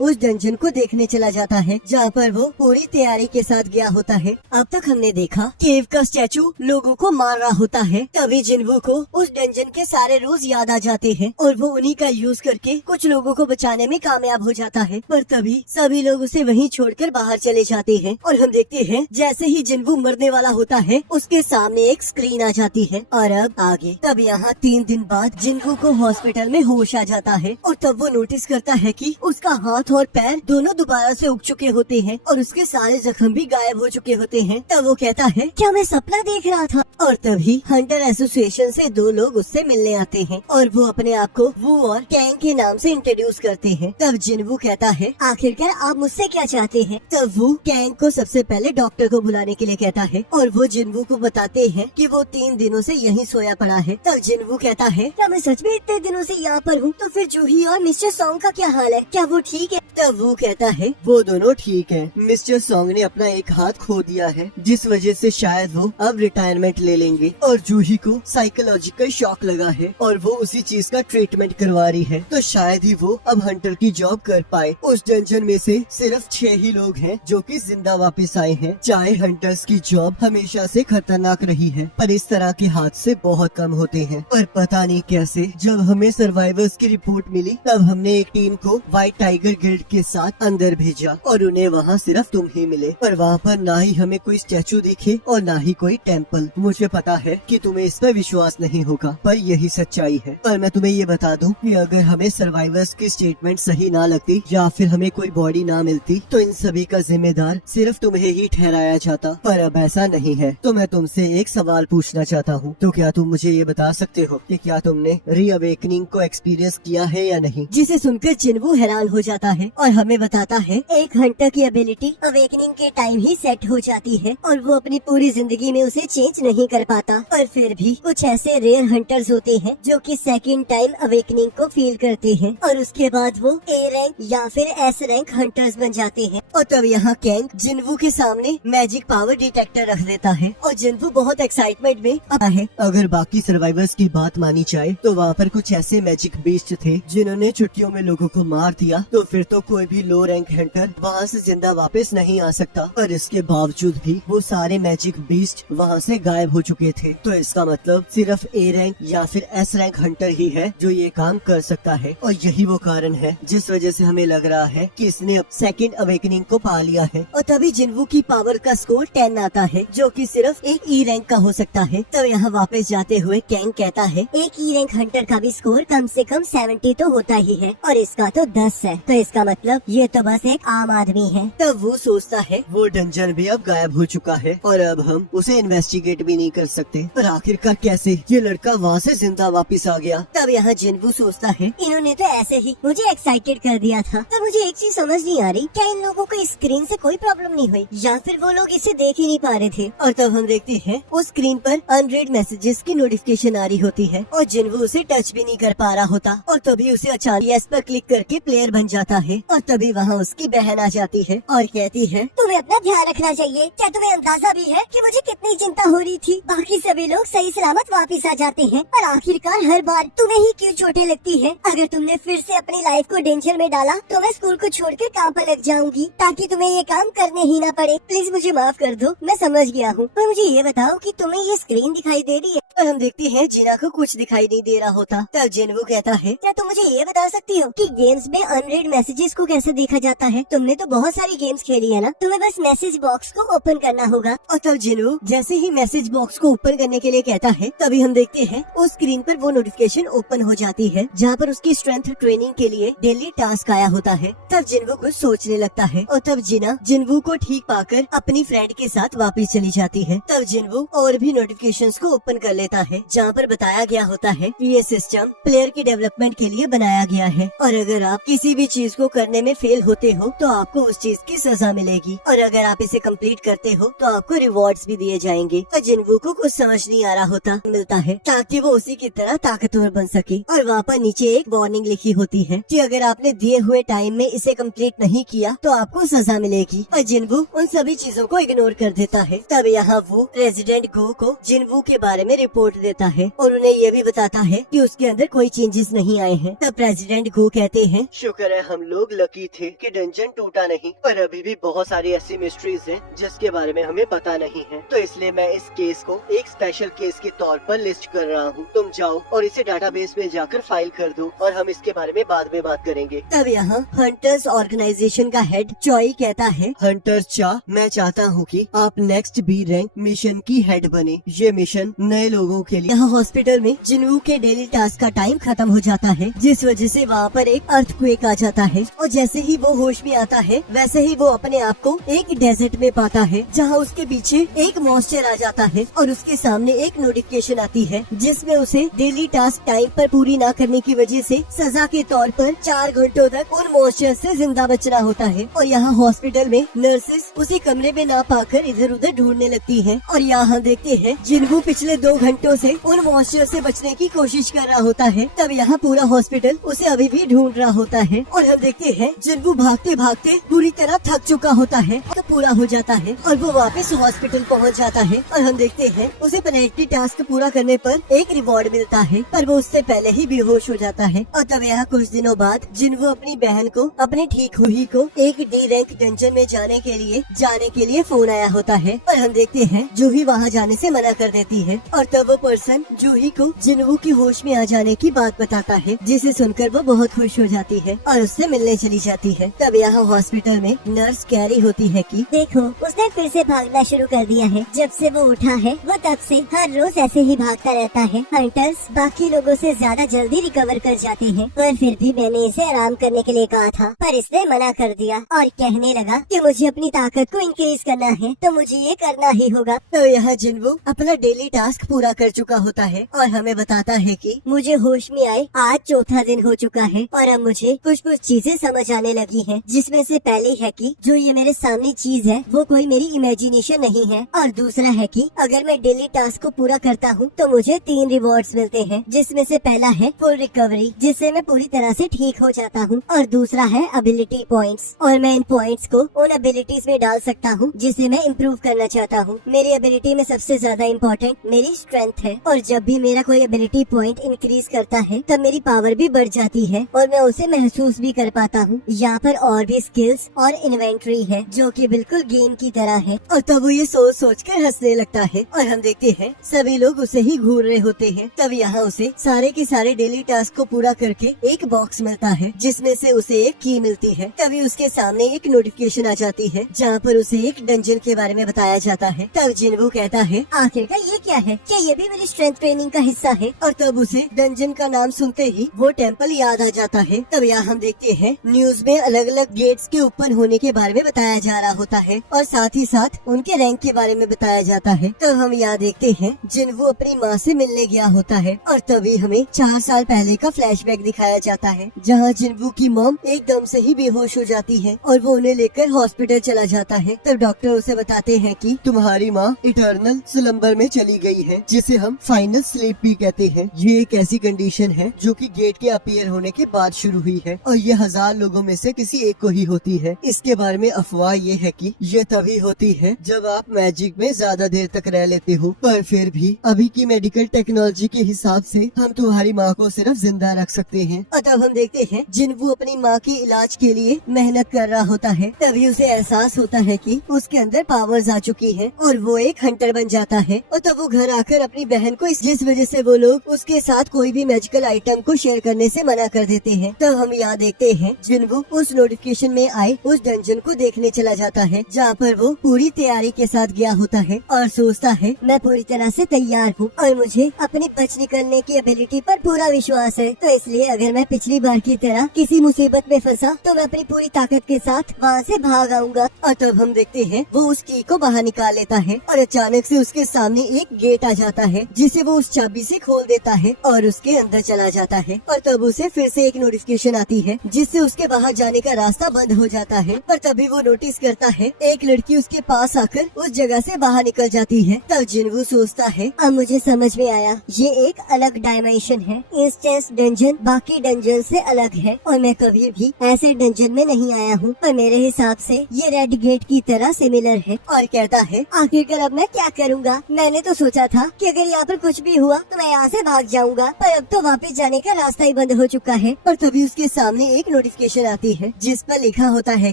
उस डंजन को देखने चला जाता है जहाँ पर वो पूरी तैयारी के साथ गया होता है। अब तक हमने देखा केव का स्टैचू लोगों को मार रहा होता है, तभी जिन्वू को उस डंजन के सारे रूल्स याद आ जाते हैं और वो उन्हीं का यूज करके कुछ लोगों को बचाने में कामयाब हो जाता है। पर तभी सभी लोग उसे वहीं छोड़कर बाहर चले जाते हैं और हम देखते हैं जैसे ही जिन्वू मरने वाला होता है उसके सामने एक स्क्रीन आ जाती है। और अब आगे तब यहाँ 3 दिन बाद जिन्वू को हॉस्पिटल में होश आ जाता है और तब वो नोटिस करता है कि उसका हाथ और पैर दोनों दोबारा से उग चुके होते हैं और उसके सारे जख्म भी गायब हो चुके होते हैं। तब वो कहता है क्या मैं सपना देख रहा था? और तभी हंटर एसोसिएशन से 2 लोग उससे मिलने आते हैं और वो अपने आप को वू और कैंग के नाम से इंट्रोड्यूस करते हैं। तब जिन्वू कहता है आखिरकार आप मुझसे क्या चाहते हैं? तब वो कैंग को सबसे पहले डॉक्टर को बुलाने के लिए कहता है और वो जिन्वू को बताते हैं कि वो 3 दिनों से यहीं सोया पड़ा है। तब जिन्वू कहता है क्या मैं सच में इतने दिनों से यहाँ पर हूँ? तो फिर जूही और मिस्टर सॉन्ग का क्या हाल है? क्या वो ठीक है? तब वो कहता है वो दोनों ठीक है। मिस्टर सॉन्ग ने अपना एक हाथ खो दिया है जिस वजह से शायद वो अब रिटायरमेंट ले लेंगे और जूही को साइकोलॉजिकल शॉक लगा है और वो उसी चीज का ट्रीटमेंट करवा रही है, तो शायद ही वो अब हंटर की जॉब कर पाए। उस डंजन में से सिर्फ 6 ही लोग हैं जो कि जिंदा वापस आए हैं। चाहे हंटर्स की जॉब हमेशा से खतरनाक रही है पर इस तरह के हादसे बहुत कम होते हैं। पर पता नहीं कैसे जब हमें सर्वाइवर्स की रिपोर्ट मिली तब हमने एक टीम को व्हाइट टाइगर गिल्ड के साथ अंदर भेजा और उन्हें वहाँ सिर्फ तुम ही मिले। पर वहाँ पर ना ही हमें कोई स्टैचू दिखे और ना ही कोई टेम्पल। मुझे पता है कि तुम्हें इस पर विश्वास नहीं होगा पर यही सच्चाई है। पर मैं तुम्हें ये बता दूं कि अगर हमें सर्वाइवर्स की स्टेटमेंट सही ना लगती या फिर हमें कोई बॉडी ना मिलती तो इन सभी का जिम्मेदार सिर्फ तुम्हें ही ठहराया जाता, पर अब ऐसा नहीं है। तो मैं तुमसे एक सवाल पूछना चाहता हूँ, तो क्या तुम मुझे ये बता सकते हो कि क्या तुमने रीअवेकनिंग को एक्सपीरियंस किया है या नहीं? जिसे सुनकर जिन्वू हैरान हो जाता है और हमें बताता है एक हंटर की एबिलिटी अवेकनिंग के टाइम ही सेट हो जाती है और वो अपनी पूरी जिंदगी में उसे चेंज नहीं कर पाता। पर फिर भी कुछ ऐसे रेयर हंटर्स होते हैं जो कि सेकंड टाइम अवेकनिंग को फील करते हैं और उसके बाद वो ए रैंक या फिर एस रैंक हंटर्स बन जाते हैं। और तब यहाँ कैंग जिन्वू के सामने मैजिक पावर डिटेक्टर रख देता है और जिन्वू बहुत एक्साइटमेंट में आता है। अगर बाकी सर्वाइवर्स की बात मानी जाए तो वहाँ पर कुछ ऐसे मैजिक बीस्ट थे जिन्होंने छुट्टियों में लोगों को मार दिया, तो फिर तो कोई भी लो रैंक हंटर वहाँ से जिंदा वापस नहीं आ सकता। पर इसके बावजूद भी वो सारे मैजिक बीस्ट वहाँ से गायब हो चुके थे। तो इसका मतलब सिर्फ ए रैंक या फिर एस रैंक हंटर ही है जो ये काम कर सकता है और यही वो कारण है जिस वजह से हमें लग रहा है कि इसने अब सेकंड अवेकनिंग को पा लिया है। और तभी जिन्वू की पावर का स्कोर 10 आता है जो कि सिर्फ एक ई रैंक का हो सकता है। तब यहाँ वापस जाते हुए कैंग कहता है एक ई रैंक हंटर का भी स्कोर कम से कम 70 तो होता ही है और इसका तो 10 है, तो इसका मतलब ये तो बस एक आम आदमी है। तब वो सोचता है वो डंजन भी अब गायब हो चुका है और अब हम उसे इन्वेस्टिगेट भी नहीं कर सकते। पर आखिरकार कैसे ये लड़का वहाँ से जिंदा वापस आ गया? तब यहाँ जिन्वू सोचता है इन्होंने तो ऐसे ही मुझे एक्साइटेड कर दिया था। तब मुझे एक चीज समझ नहीं आ रही, क्या इन लोगों को स्क्रीन से कोई प्रॉब्लम नहीं हुई या फिर वो लोग इसे देख ही नहीं पा रहे थे? और तब हम देखते हैं उस स्क्रीन पर अनरेड मैसेजेस की नोटिफिकेशन आ रही होती है और जिन्वू उसे टच भी नहीं कर पा रहा होता और तभी उसे अचानक यस पर क्लिक करके प्लेयर बन जाता है। और तभी वहाँ उसकी बहन आ जाती है और कहती है तुम्हें अपना ध्यान रखना चाहिए। क्या तुम्हें अंदाजा भी है कि मुझे कितनी चिंता हो रही थी? बाकी सभी लोग सही सलामत वापस आ जाते हैं पर आखिरकार हर बार तुम्हें ही क्यों चोटें लगती है? अगर तुमने फिर से अपनी लाइफ को डेंजर में डाला तो मैं स्कूल को छोड़कर काम पर लग जाऊंगी ताकि तुम्हें ये काम करने ही ना पड़े। प्लीज मुझे माफ कर दो, मैं समझ गया हूँ। पर मुझे ये बताओ कि तुम्हें ये स्क्रीन दिखाई दे रही है? और हम देखते हैं जिना को कुछ दिखाई नहीं दे रहा होता। तब जिन्वू कहता है क्या तुम मुझे ये बता सकती हो कि गेम्स में अनरेड मैसेजेस को कैसे देखा जाता है? तुमने तो बहुत सारी गेम्स खेली है ना, तुम्हें बस मैसेज बॉक्स को ओपन करना होगा। और तब जिन्वू जैसे ही मैसेज बॉक्स को ओपन करने के लिए कहता है तभी हम देखते हैं उस स्क्रीन पर वो नोटिफिकेशन ओपन हो जाती है जहाँ पर उसकी स्ट्रेंथ ट्रेनिंग के लिए डेली टास्क आया होता है। तब जिन्वू कुछ सोचने लगता है और तब जिना जिन्वू को ठीक पाकर अपनी फ्रेंड के साथ वापस चली जाती है। तब जिन्वू और भी नोटिफिकेशंस को ओपन कर लेता है जहाँ पर बताया गया होता है कि ये सिस्टम प्लेयर की डेवलपमेंट के लिए बनाया गया है और अगर आप किसी भी चीज को करने में फेल होते हो तो आपको उस चीज की सजा मिलेगी और अगर आप इसे कंप्लीट करते हो तो आपको रिवॉर्ड्स भी दिए जाएंगे। और जिन्वू को कुछ समझ नहीं आ रहा होता मिलता है ताकि वो उसी की तरह ताकतवर बन सके। और वहाँ पर नीचे एक वार्निंग लिखी होती है कि अगर आपने दिए हुए टाइम में इसे कंप्लीट नहीं किया तो आपको सजा मिलेगी। और जिन्वू उन सभी चीजों को इग्नोर कर देता है। तब यहाँ वो प्रेसिडेंट गो को जिन्वू के बारे में रिपोर्ट देता है और उन्हें ये भी बताता है कि उसके अंदर कोई चेंजेस नहीं आए हैं। तब प्रेसिडेंट गो कहते हैं शुक्र है हम लोग लकी थे कि डंजन टूटा नहीं, पर अभी भी बहुत सारी ऐसी मिस्ट्रीज हैं जिसके बारे में हमें पता नहीं है। तो इसलिए मैं इस केस को एक स्पेशल केस के तौर पर लिस्ट कर रहा हूँ। तुम जाओ और इसे डाटाबेस में जाकर फाइल कर दो और हम इसके बारे में बाद में बात करेंगे। तब यहाँ हंटर्स ऑर्गेनाइजेशन का हेड चॉई कहता है, हंटर चा, मैं चाहता हूँ कि आप नेक्स्ट बी रैंक मिशन की हेड बने। ये मिशन नए लोगों के लिए। यहाँ हॉस्पिटल में जिनवू के डेली टास्क का टाइम खत्म हो जाता है, जिस वजह से वहाँ पर एक अर्थक्वेक आ जाता है और जैसे ही वो होश में आता है वैसे ही वो अपने आप को एक डेजर्ट में पाता है, जहाँ उसके पीछे एक मॉन्स्टर आ जाता है और उसके सामने एक नोटिफिकेशन आती है जिसमें उसे डेली टास्क टाइम पर पूरी ना करने की वजह से सजा के तौर पर 4 घंटों तक उन मॉन्स्टर से जिंदा बचना होता है। और यहाँ हॉस्पिटल में नर्सेस उसी कमरे में ना पाकर इधर उधर ढूंढने लगती है और यहाँ देखते हैं जिनवू पिछले 2 घंटों से उन मॉन्स्टर से बचने की कोशिश कर रहा होता है। तब यहाँ पूरा हॉस्पिटल उसे अभी भी ढूंढ रहा होता है और हम देखते हैं जिनवू भागते भागते पूरी तरह थक चुका होता है तो पूरा हो जाता है और वो वापस हॉस्पिटल पहुँच जाता है और हम देखते हैं उसे पेनल्टी टास्क पूरा करने पर एक रिवॉर्ड मिलता है, पर वो उससे पहले ही बेहोश हो जाता है। और तब यहाँ कुछ दिनों बाद जिनवू अपनी बहन को अपने ठीक हुई को एक डी रैंक डंजन में जाने के लिए फोन आया होता है और हम देखते हैं जूही वहाँ जाने से मना कर देती है और तब वो पर्सन जूही को जिनवू की होश में आ जाने की बात बताता है, जिसे सुनकर वो बहुत खुश हो जाती है और उससे मिलने चली जाती है। तब यहाँ हॉस्पिटल में नर्स कह रही होती है कि देखो उसने फिर से भागना शुरू कर दिया है। जब से वो उठा है वो तब से हर रोज ऐसे ही भागता रहता है। हंटर्स बाकी लोगों से ज्यादा जल्दी रिकवर कर जाते हैं, पर फिर भी मैंने इसे आराम करने के लिए कहा था, पर इसने मना कर दिया और कहने लगा कि मुझे अपनी ताकत को इंक्रीज करना है तो मुझे ये करना ही होगा। तो यहाँ जिनवू अपना डेली टास्क पूरा कर चुका होता है और हमें बताता है कि मुझे होश में आए आज चौथा दिन हो चुका है और अब मुझे कुछ चीजें समझ आने लगी हैं, जिसमें से पहली है कि जो ये मेरे सामने चीज है वो कोई मेरी इमेजिनेशन नहीं है, और दूसरा है कि अगर मैं डेली टास्क को पूरा करता हूँ तो मुझे 3 रिवॉर्ड्स मिलते हैं, जिसमें से पहला है फुल रिकवरी जिससे मैं पूरी तरह से ठीक हो जाता हूँ, और दूसरा है एबिलिटी पॉइंट्स और मैं इन पॉइंट्स को उन एबिलिटीज में डाल सकता हूँ जिसे मैं इम्प्रूव करना चाहता हूँ। मेरी एबिलिटी में सबसे ज्यादा इम्पोर्टेंट मेरी स्ट्रेंथ है और जब भी मेरा कोई एबिलिटी पॉइंट इंक्रीज करता है तब मेरी पावर भी बढ़ जाती है और मैं उसे महसूस भी कर पाता हूँ। यहाँ पर और भी स्किल्स और इन्वेंट्री है जो कि बिल्कुल गेम की तरह है। और तब वो ये सोच कर हंसने लगता है और हम देखते हैं सभी लोग उसे ही घूर रहे होते हैं। तब यहाँ उसे सारे के सारे डेली टास्क को पूरा करके एक बॉक्स मिलता है जिसमें से उसे एक की मिलती है। तभी उसके सामने एक नोटिफिकेशन आ जाती है जहाँ पर उसे एक डंजन के बारे में बताया जाता है। तब जिनवू कहता है, आखिरकार ये क्या है? क्या ये भी मेरी स्ट्रेंथ ट्रेनिंग का हिस्सा है? और तब उसे डंजन का नाम सुनते ही वो टेम्पल याद आ जाता है। तब यहाँ हम देखते हैं न्यूज में अलग अलग गेट्स के ओपन होने के बारे में बताया जा रहा होता है और साथ ही साथ उनके रैंक के बारे में बताया जाता है। तब हम यहाँ देखते हैं जिनवू अपनी माँ से मिलने गया होता है और तभी हमें 4 साल पहले का फ्लैशबैक दिखाया जाता है, जहाँ जिनवू की मॉम एकदम से ही बेहोश हो जाती है और वो उन्हें लेकर हॉस्पिटल चला जाता है। तब डॉक्टर उसे बताते हैं कि तुम्हारी माँ इटर्नल स्लम्बर में चली गई है, जिसे हम फाइनल स्लीप भी कहते हैं। ये एक ऐसी कंडीशन है जो कि गेट के अपीयर होने के बाद शुरू हुई है और ये 1000 लोगों में से किसी एक को ही होती है। इसके बारे में अफवाह ये है कि ये तभी होती है जब आप मैजिक में ज्यादा देर तक रह लेते हो, पर फिर भी अभी की मेडिकल टेक्नोलॉजी के हिसाब से हम तुम्हारी माँ को सिर्फ जिंदा रख सकते हैं। और तब हम देखते हैं जिनवू अपनी माँ के इलाज के लिए मेहनत कर रहा होता है। तभी उसे एहसास होता है कि उसके अंदर पावर्स आ चुकी है और वो एक हंटर बन जाता है। और तब वो घर आकर अपनी बहन को जिस वजह से वो लोग उसके साथ कोई भी मैजिकल आइटम को शेयर करने से मना कर देते हैं। तब हम यहाँ देखते हैं जिनवू उस नोटिफिकेशन में आए उस डंजन को देखने चला जाता है, जहाँ पर वो पूरी तैयारी के साथ गया होता है और सोचता है मैं पूरी तरह से तैयार हूँ और मुझे अपनी बच निकलने की एबिलिटी पर पूरा विश्वास है, तो इसलिए अगर मैं पिछली बार की तरह किसी मुसीबत में फंसा तो मैं अपनी पूरी ताकत के साथ वहाँ से भाग आऊंगा। और तब हम देखते हैं वो उस की को बाहर निकाल लेता है और अचानक से उसके सामने एक गेट आ जाता है जिसे वो उस चाबी से खोल देता है और उसके अंदर चला जाता है। और तब उसे फिर से एक नोटिफिकेशन आती है जिससे उसके बाहर जाने का रास्ता बंद हो जाता है। पर तभी वो नोटिस करता है एक लड़की उसके पास आकर उस जगह से बाहर निकल जाती है। तब जिनवू सोचता है, अब मुझे समझ में आया, ये एक अलग डायमेंशन है। इंस्टेंस डंजन बाकी डंजन से अलग है और मैं कभी भी ऐसे डंजन में नहीं आया हूँ, पर मेरे हिसाब से ये रेड गेट की तरह सिमिलर है। और कहता है, आखिरकार अब मैं क्या करूँगा? मैंने तो सोचा था कि अगर यहाँ पर कुछ भी हुआ तो मैं यहाँ से भाग जाऊंगा, पर अब तो वापस जाने का रास्ता ही बंद हो चुका है। पर तभी उसके सामने एक नोटिफिकेशन आती है जिस पर लिखा होता है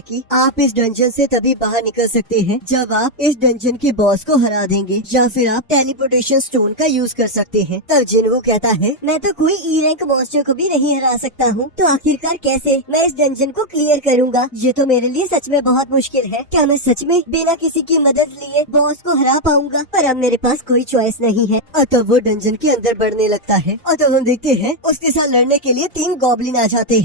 कि आप इस डंजन से तभी बाहर निकल सकते हैं जब आप इस डंजन के बॉस को हरा देंगे या फिर आप टेलीपोर्टेशन स्टोन का यूज कर सकते हैं। तब जिनवू कहता है मैं तो कोई ई रैंक मॉन्स्टर को भी नहीं हरा सकता हूँ, तो आखिरकार कैसे मैं इस डंजन को क्लियर करूँगा? ये तो मेरे लिए सच में बहुत मुश्किल है। क्या मैं सच में बिना किसी की मदद लिए बॉस को हरा पाऊंगा? पर अब मेरे पास कोई चॉइस नहीं है। और तब वो डंजन के अंदर बढ़ने लगता है और तब हम देखते हैं उसके साथ लड़ने के लिए 3 गॉब्लिन आ जाते हैं।